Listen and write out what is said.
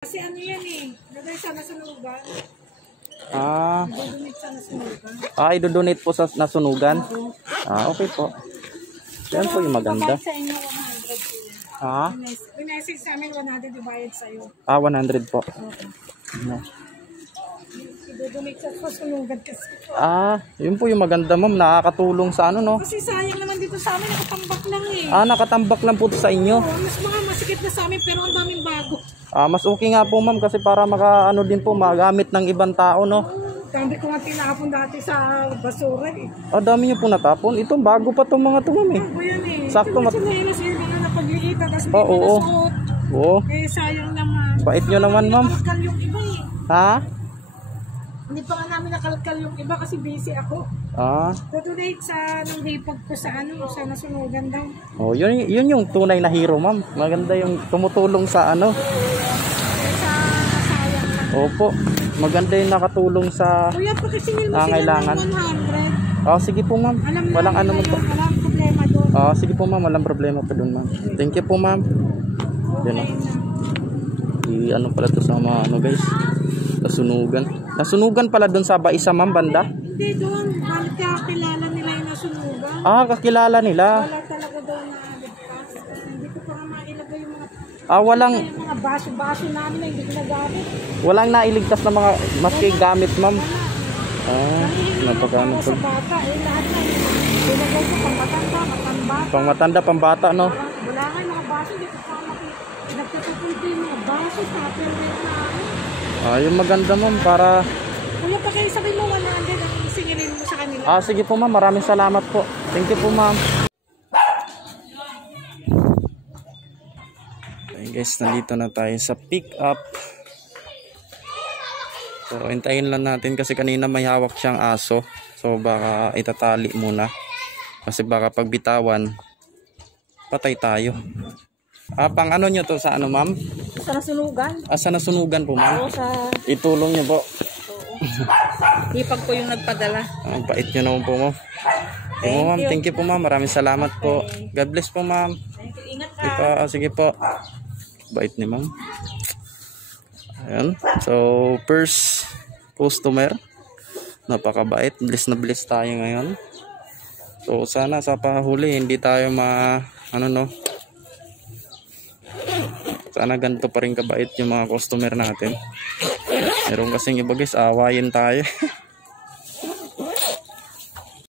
Kasi ano yan eh, nagay sa nasunugan. Idodonate sa nasunugan. Idodonate po sa nasunugan? Oo. Okay po. Yan po yung maganda. Sa inyo 100 po. Pinessage namin 100 dibayad sa'yo. 100 po. Okay. Idodonate sa nasunugan kasi. Yun po yung maganda ma'am. Nakakatulong sa ano no? Kasi sayang naman dito sa amin, nakatambak lang eh. Nakatambak lang po sa inyo. Oo, mas mga masikip na sa amin pero ang daming bago. Mas okay nga po ma'am kasi para makaano din po magamit ng ibang tao no. Dami ko nga tinapon dati sa basura eh. Dami niyo po natapon. Ito bago pa tong mga to ma'am eh. Bago yan eh. Sakto Sinelas yung mga napagliita tapos hindi oo. nasuot. Oo. Sayang naman. Bait nyo naman ma'am. Nakalkal yung iba eh. Hindi pa nga namin nakalkal yung iba kasi busy ako. Donate sa nung hipag ko sa sa nasunugan daw. Yun yung tunay na hero ma'am. Maganda yung tumutulong sa ano. Sa sayang lang. Opo. Maganda yung nakatulong sa Kuya, pakisingil mo sila kailangan. ng 100. Sige po ma'am. Walang ano mo po. Walang problema doon. Sige po ma'am, walang problema po doon ma'am. Thank you po ma'am. Ano pala to sa mga ano guys. Nasunugan. Nasunugan pala doon sa Baisa ma'am banda? Hindi doon. Bakit kakilala nila yung nasunugan? Kakilala nila. Wala talaga doon na ligtas. Hindi ko pa nga mailagay yung mga walang yung mga baso-baso namin na hindi ginagamit. Walang nailigtas na mga maski gamit ma'am. Napagano po. Sa bata lahat na ilagay ko pang matanda, pambata no. Wala nga yung mga baso, hindi ko pa nagtatutunti yung mga baso sa permit namin. Yung maganda ma'am para Kuya, pakisabi mo 100 ang singilin mo sa kanila. Sige po ma'am, maraming salamat po. Thank you po ma'am. Okay guys, nandito na tayo sa pick up. So hintayin lang natin kasi kanina may hawak siyang aso. So baka itatali muna. Kasi baka pagbitawan patay tayo. Pang ano nyo to sa ano ma'am? Sa nasunugan. Sa nasunugan po ma'am. Itulong nyo po. Hipag ko yung nagpadala. Ang bait nyo naman po ma'am. Thank you po ma'am. Maraming salamat po. God bless po ma'am. Ingat ka. Sige po. Bait ni ma'am. Ayan. So first customer. Napakabait. Bless na bless tayo ngayon. So sana sa pahuli hindi tayo sana ganito pa rin kabait yung mga customer natin. Meron kasing iba guys, awayin tayo.